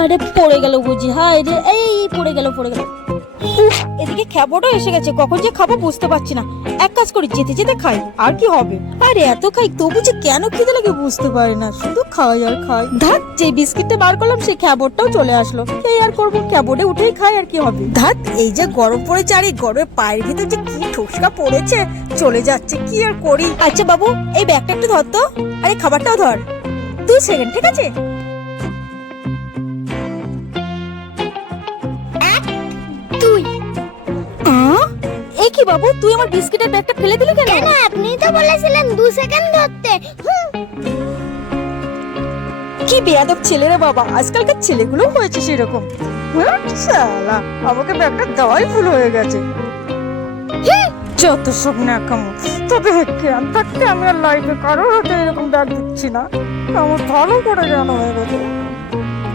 আরে পড়ে গেল বুঝি, হায় রে, এই পড়ে গেল। উফ, এদিকে খাবারও এসে গেছে, কখন যে খাবো বুঝতে পারছি না। এক কাজ করি, যেতে যেতে খাই, আর কি হবে। আরে এত খাই তবু যে কেন খিদে লাগে বুঝতে পারি না, শুধু খাই আর খাই। ধাত, যে বিস্কিটটা বার করলাম সেই খাবারটাও চলে আসলো। এই আর করবো, খাবারে উঠেই খাই আর কি হবে। ধাত, এই যে গরম পড়েছে আর এই গরমে পায়ের ভিতর যে কি ঠোসকা পড়েছে, চলে যাচ্ছে, কি আর করি। আচ্ছা বাবু, এই ব্যাগটা একটু ধর তো, আরে খাবারটাও ধর, 2 সেকেন্ড, ঠিক আছে? এ কি বাবু, তুই আমার বিস্কিটের ব্যাগটা ফেলে দিলি কেন? কেন, আপনি তো বলেছিলেন 2 সেকেন্ড ধরতে। কি বেয়াদব ছেলে রে বাবা, আজকালকার ছেলেগুলো হয়েছে সেরকম। শালা, আমাকে ব্যাগটা দেওয়াই ভুল হয়ে গেছে। যত সব ন্যাকামো। তবে জ্ঞান থাকতে আমি আর লাইফে কারোর হাতে এরকম ব্যাগ দিচ্ছি না। আমার ভালো করে জ্ঞান হয়ে গেছে।